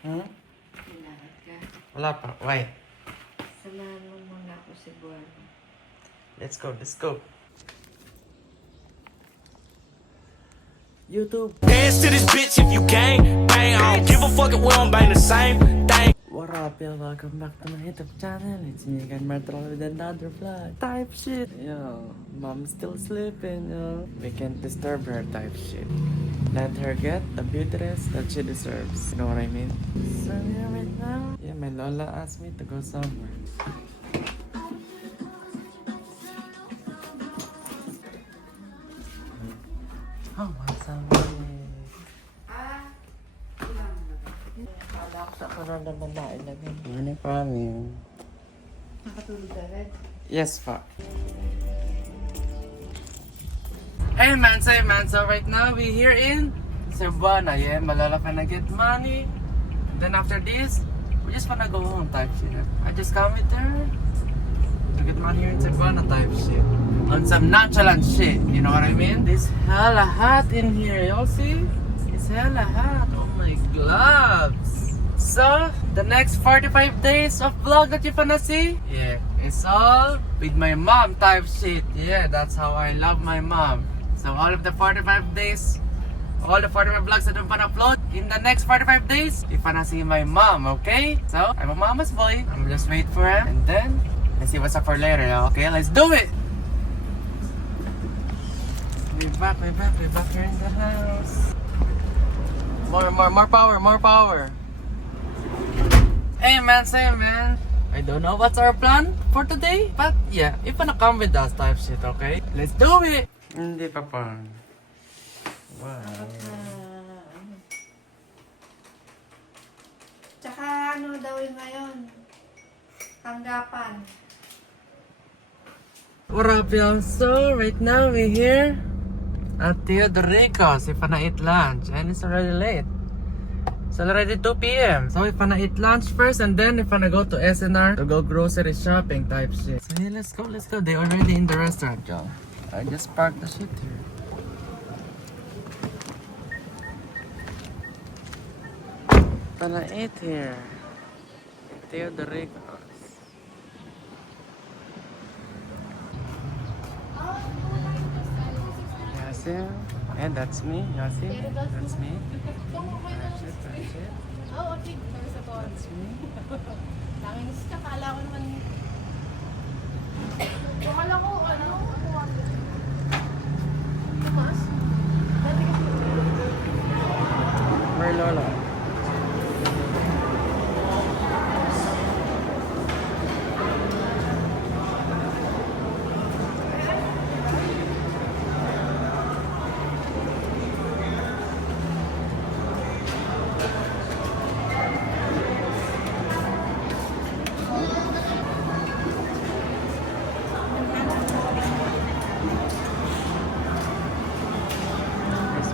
Hmm? Kailangan ka. Wala pa. Why? Samahan mo muna ako sa Buwan. Let's go, let's go. YouTube. Dance to this bitch if you gang. Bang, I don't give a fuck if we don't bang the same thing. What up, y'all? Welcome back to my YouTube channel. It's me again, Martel, with another vlog. Type shit. Yo, mom's still sleeping, yo. We can't disturb her type shit. Let her get the beauty rest that she deserves. You know what I mean? So yeah, right now, yeah, my Lola asked me to go somewhere. Oh, what's up? Ako na naman nailagay. Ano pa niyo? Nakatulog agad? Yes, pa. Hey man, so right now we here in Cebuana, yeah, Malala gonna get money. Then after this, we just wanna go home type shit. I just come with her to get money here in Cebuana type shit. On some nonchalant shit, you know what I mean? It's hella hot in here, y'all see? It's hella hot, oh my gloves. So, the next 45 days of vlog that you wanna see, yeah, it's all with my mom type shit. Yeah, that's how I love my mom. So all of the 45 days, all the 45 vlogs that I'm gonna upload in the next 45 days, you wanna see my mom, okay? So, I'm a mama's boy. I'm just wait for her, and then, let's see what's up for later, okay? Let's do it! We're back here in the house. More power. Hey man, I don't know what's our plan for today, but yeah, if you wanna come with us type shit, okay? Let's do it! Hindi pa pa. Wow. Tsaka ano daw yung ngayon? Tanggapan. What up, y'all? So, right now we're here at Teodorico's if I eat lunch, and it's already late. It's already 2 p.m. So if I eat lunch first, and then if I go to SNR to go grocery shopping type shit. So yeah, let's go. They're already in the restaurant, y'all. I just parked the shit here. Gonna eat here. Teodorico's. Yasin. And that's me, Yasin. That's me. That's it. Oh, okay. That's me. Nangis ka. Kala ko naman. Kumala ko, ano? Tumas? Dati ka. Where Lola?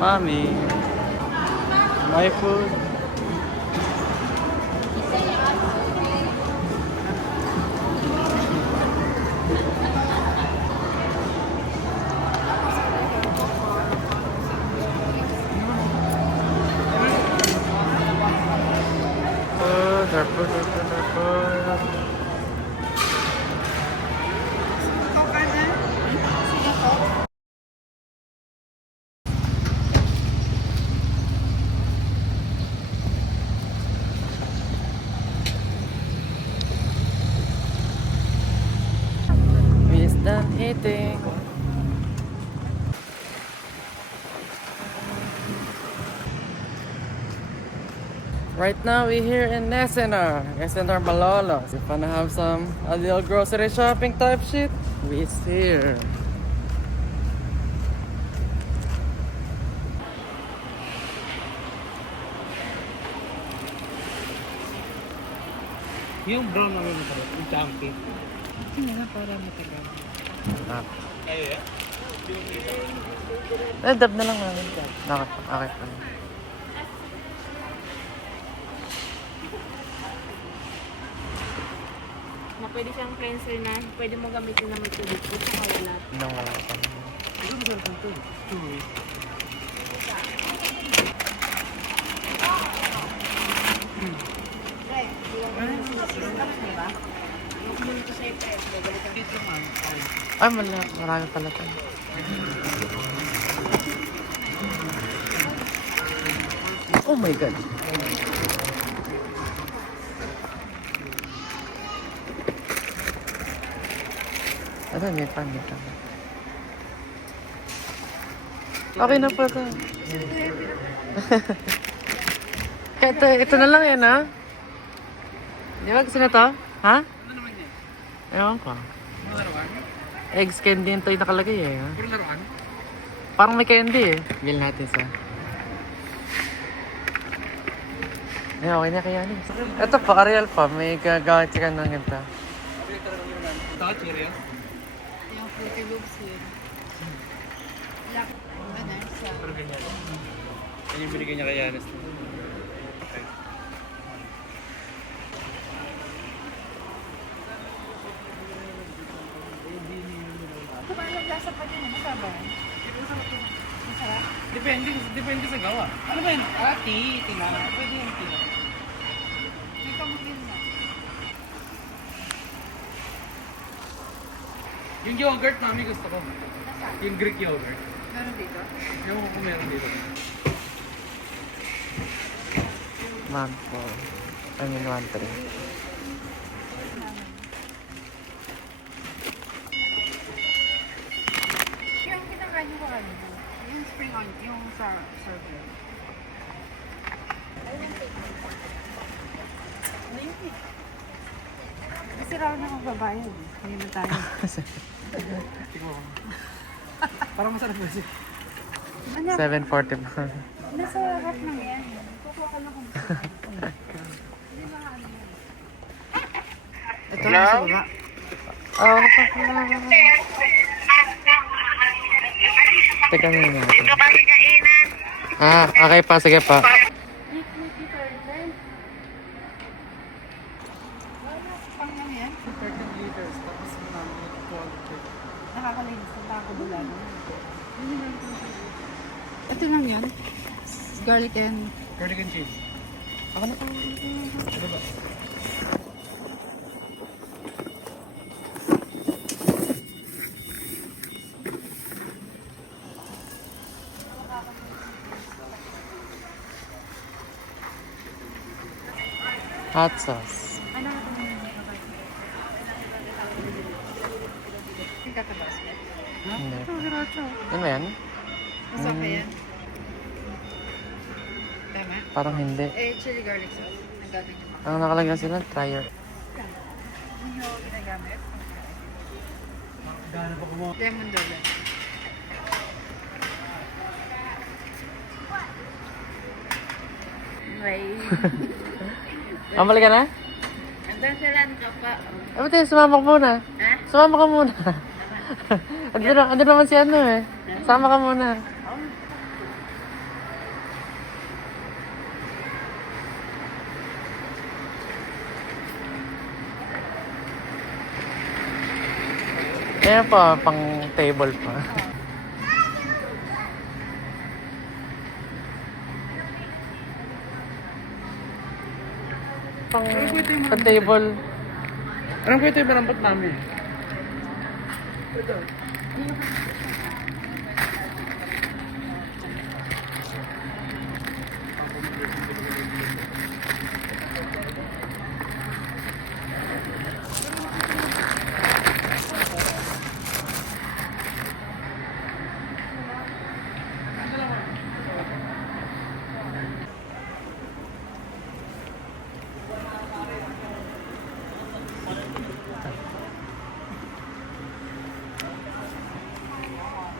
Mommy, my food. Food. We is done eating. Right now we're here in SNR Malolos. If you wanna have a little grocery shopping type shit, we're here. Yung brown naman mo pala, yung chunky. Hindi na para matagal. Ay, Dab na lang namin ka. Okay pa. Na pwede siyang cleanser na pwede mo gamitin na may tubig ko sa wala. Nang wala pa. Ay, marami pala tayo. Oh my God. Ano, may pan. Okay na po ito. Ito na lang yan, ha? Di ba gusto na to? Ha? Ano naman yan? Ewan ko. Ano laruan? Eggs candy ito yung nakalagay eh. Ha? Puro laruan? Parang may candy eh. Bill natin sa. Ay, okay na kaya niya. Ito po, Ariel po. May gagawin ka ng ganito. Ito, Cheerios? Yung Fruity Loops yun. Ano, sa... Pero ganyan. Yan yung binigay niya kay Yanis. Okay. Kumalang lasa pa din, masaba. Depende sa gawa. Ano ba yun? Tina. Pwede yung tina. May kamutin na. Yung yogurt, mami, gusto ko. Yung Greek yogurt. Meron dito? Yung kung meron dito. Man po. I mean, 1-3. Yung kinakain ko kanina. Yung spring onion, yung server. Kasi raw na magbabayad. Hindi na tayo. Tingnan mo. Parang masarap ba siya? Ano? 7:40 pa. Nasa harap lang yan. Kukuha ka lang kung gusto. Hindi mga ano yan. Ito na sa baba. Oh, nakakalaman. Teka na natin. Ah, okay pa. Sige pa. Pang ano yan? 13 liters. Tapos marami 12. Nakakalinis na ako bulan. Ito lang yan. Garlic and... Garlic and cheese. Ako na pa. Ano ba? Hot sauce. Ano ka ito naman? Yung katabas ka? Hindi. Ito, diretso. Yun ba yan? Masok ka yan? Tama? Parang hindi. Eh, chili garlic sauce. Nagagamit yung mga. Ang nakalagay sila, trier. Hindi nyo ginagamit? Gano'n pa kumo. Lemon dole. May... Amali ka na? Andang silan ka pa. Eh, ba't sumama ka muna? Ha? Sumama ka muna. Andun naman si ano eh. Sama ka muna. Ayan pa, pang table pa. Pang table. Alam ko ito yung malampot namin.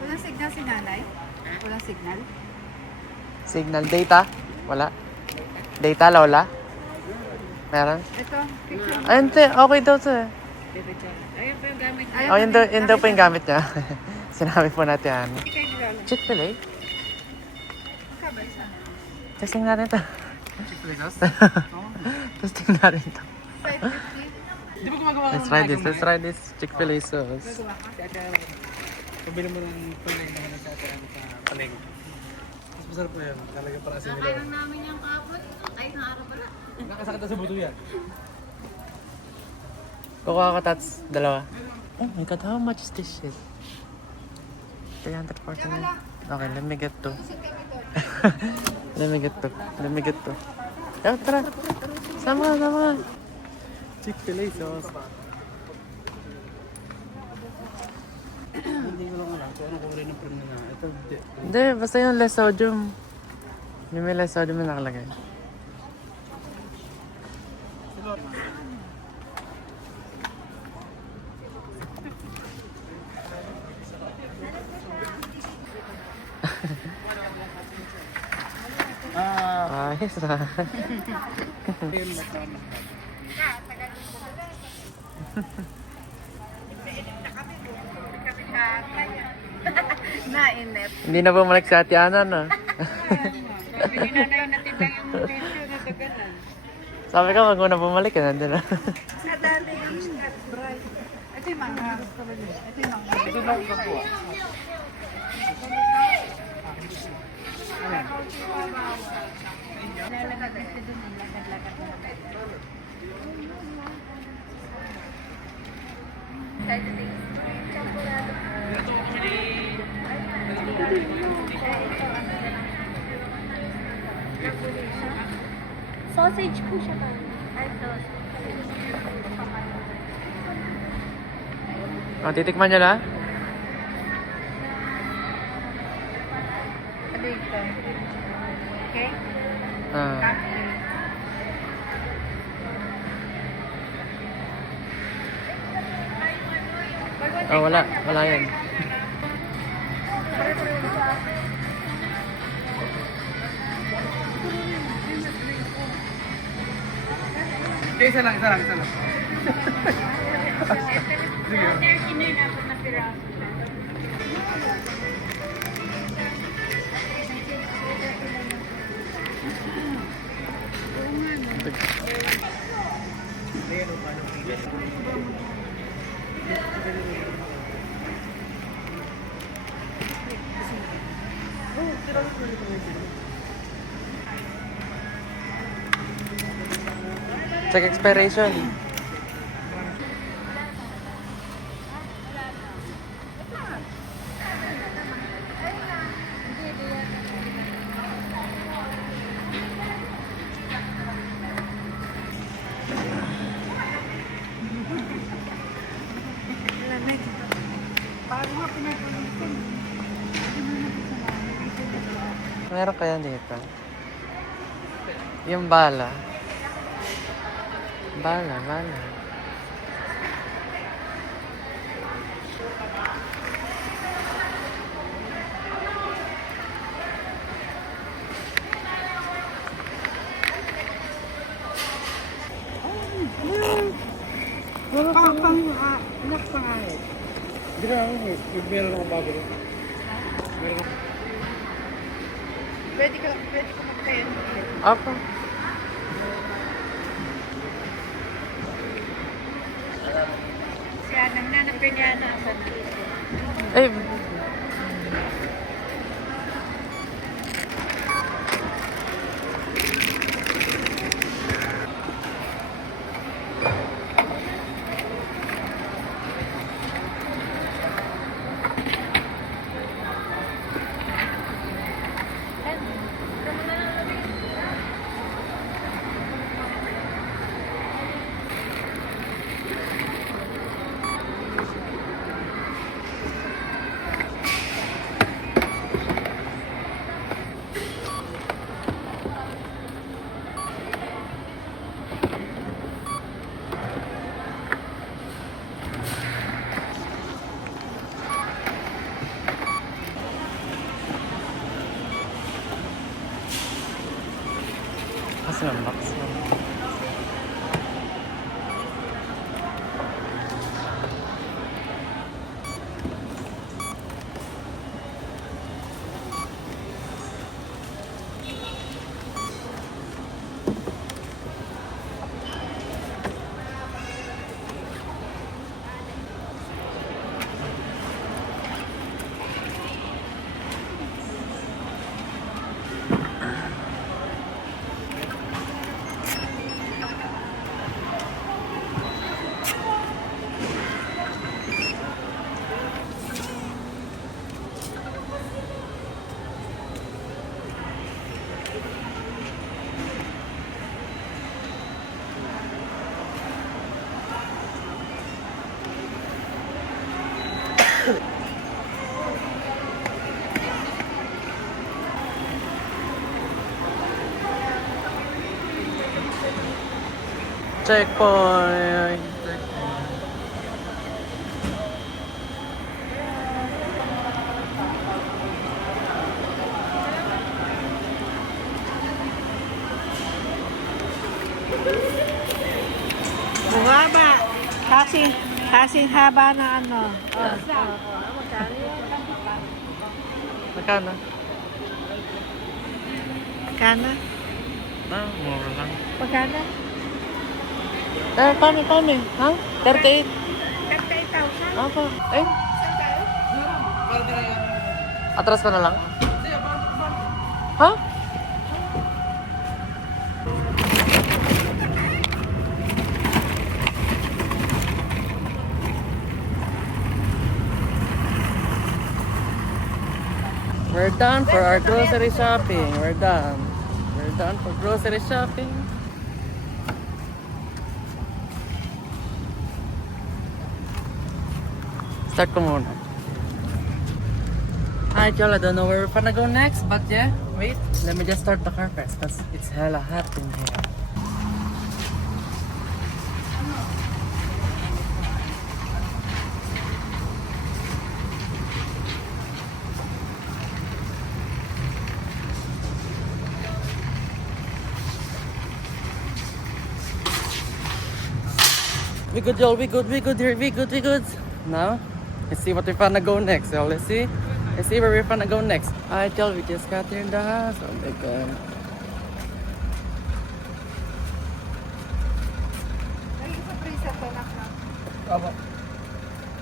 Walang signal si nanay? Walang signal? Signal data? Wala. Data, Lola? Meron? Ito, picture. Ayun, te. Okay daw to eh. Ayun pa yung gamit. Oh, yun daw po yung gamit niya. Sinabi po natin yan. Hindi kayo nilalang. Chick-fil-A? Kabay sana. Testing natin to. Chick-fil-A sauce? Testing natin to. 550. Di ba gumagawa ka Let's ng try this. nagawin? Let's try this Chick-fil-A sauce. Gagawa ka? Si Ate Aaron. Pabili mo ng panay na ano sa Ate Aaron sa palengke. Mas masarap na yan. Talaga para sa nila. Kailan namin yung kapot. Ay, naaraw pala. Nakasakit na sa buto yan. Kukuha ka tats, dalawa. Oh my god, how much is this shit? 349. Okay, let me get two. Let me get two. Let me get two. Tara. Sama ka. Chick-fil-A sauce. Hindi ko lang alam kung anong kulay ng prem na. Ito, Hindi, basta yung less sodium. Yung may less sodium na nakalagay. Ayos na. Nainip. Hindi na bumalik si Ate Ana, no? Pinanay natin lang yung video na daganan. Sabi ka, wag mo na bumalik, nandun na. Sa dati yung Scott Bright. Ito yung mga. Ito yung mga. ito lang ang pagkuha. Lalakad ito dun. Lakad-lakad na. Sausage po siya ba? Oh, titikman niya na? Ano ito? Okay? Ah. Oh, wala. Wala yan. Okay, isa lang. Sige. Check expiration. Meron kaya dito? Yung bala. Bala. Hindi na ako. Meron akong bago. Meron akong... Pwede ko magkain. Apa? Siya, nananapin niya na sa Eh, kasi ang box mo. checkpoint. Bumaba. Kasing haba na ano. Magkano? Magkano? Mura lang. Magkano? Kami. Ha? 38? 38,000. Apa? Atras ka na lang? Ha? We're done for our grocery shopping. We're done for grocery shopping. Start ko muna. Alright, y'all, I don't know where we're gonna go next, but yeah, wait. Let me just start the car first, because it's hella hot in here. We good, y'all. We good here. We good. Now, let's see what we're gonna go next, y'all. Let's see where we're gonna go next. Alright, y'all. We just got here in the house. Oh my god.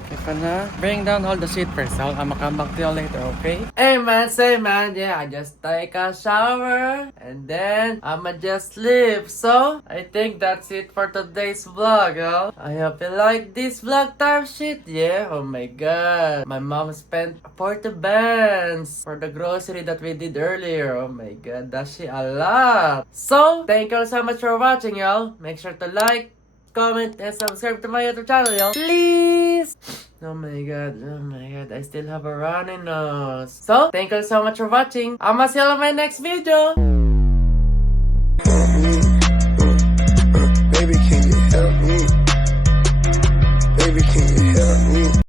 We're gonna bring down all the shit first. I'll come back to y'all later, okay? Hey man, say man, yeah, I just take a shower and then I'ma just sleep. So, I think that's it for today's vlog, y'all. I hope you like this vlog type shit. Yeah, oh my god. My mom spent 40 bands for the grocery that we did earlier. Oh my god, that's shit a lot. So, thank you all so much for watching, y'all. Make sure to like, comment, and subscribe to my YouTube channel, y'all. Please! Oh my god, I still have a runny nose. So, thank you so much for watching. I'ma see you on my next video. Baby, can you help me? Baby, can you help me?